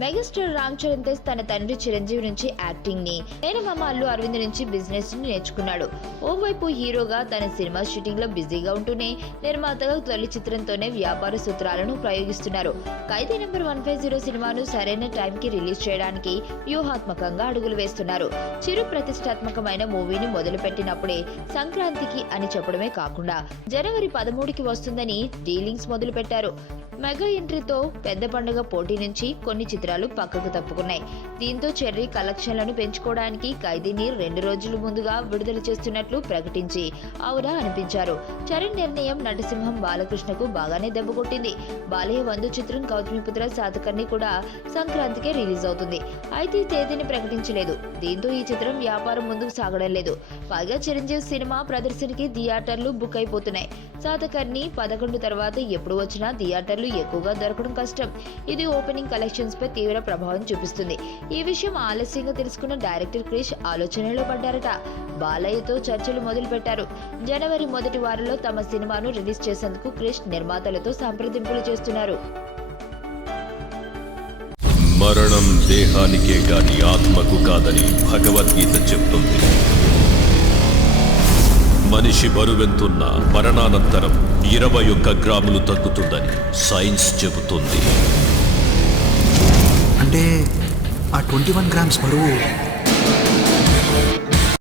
Megastar Ram Charan Tej తన తండ్రి చిరంజీవి నుంచి యాక్టింగ్ ని, మేనమామ అల్లు అరవింద్ నుంచి బిజినెస్ ని నేర్చుకున్నాడు. ఓవైపు హీరోగా తన సినిమా షూటింగ్ లో బిజీగా ఉంటూనే నిర్మాతగా తొలి చిత్రంతోనే వ్యాపార సూత్రాలను ప్రయోగిస్తున్నారు. ఖైదీ నెంబర్ 150 సినిమాను సరైన టైం కి రిలీజ్ చేయడానికి వ్యూహాత్మకంగా అడుగులు వేస్తున్నారు. చిరు ప్రతిష్టాత్మకమైన మూవీని మొదలు పెట్టినప్పుడే సంక్రాంతికి అని చెప్పడమే కాకుండా జనవరి 13కి వస్తుందని డీలింగ్స్ మొదలు పెట్టారు. మెగా ఎంట్రీతో పెద్ద పండుగ పోటీ నుంచి కొన్ని చిత్రాలు పక్కకు తప్పుకున్నాయి. దీంతో చెర్రీ కలెక్షన్లను పెంచుకోవడానికి ఖైదీని 2 రోజుల ముందుగా విడుదల చేస్తున్నట్లు ప్రకటించి అవునా అనిపించారు. చరణ్ నిర్ణయం నటసింహం బాలకృష్ణకు బాగానే దెబ్బకొట్టింది. బాలయ్య 100 చిత్రం గౌతమిపుత్ర శాతకర్ణి కూడా సంక్రాంతికే రిలీజ్ అవుతుంది. అయితే తేదీని ప్రకటించలేదు. దీంతో ఈ చిత్రం వ్యాపారం ముందుకు సాగడం లేదు. పైగా చిరంజీవి సినిమా ప్రదర్శనకి థియేటర్లు బుక్ అయిపోతున్నాయి. శాతకర్ణి 11 తర్వాత ఎప్పుడు వచ్చినా థియేటర్లు ఎక్కువగా దొరకడం కష్టం. ఇది ఓపెనింగ్ కలెక్షన్స్ పై తీవ్ర ప్రభావం చూపిస్తుంది. ఈ విషయం ఆలస్యంగా తెలుసుకున్న డైరెక్టర్ క్రిష్ ఆలోచనలో పడ్డారట. బాలయ్యతో చర్చలు మొదలు పెట్టారు. జనవరి మొదటి వారంలో తమ సినిమాను రిలీజ్ చేసేందుకు క్రిష్ నిర్మాతలతో సంప్రదింపులు చేస్తున్నారు. మరణం దేహానికే గాని ఆత్మకు కాదని భగవద్గీత చెప్తుంది. మనిషి బరువెంతున్న మరణానంతరం 21 గ్రాములు తగ్గుతుందని సైన్స్ చెబుతుంది. అంటే ఆ 21 గ్రామ్స్ బరువు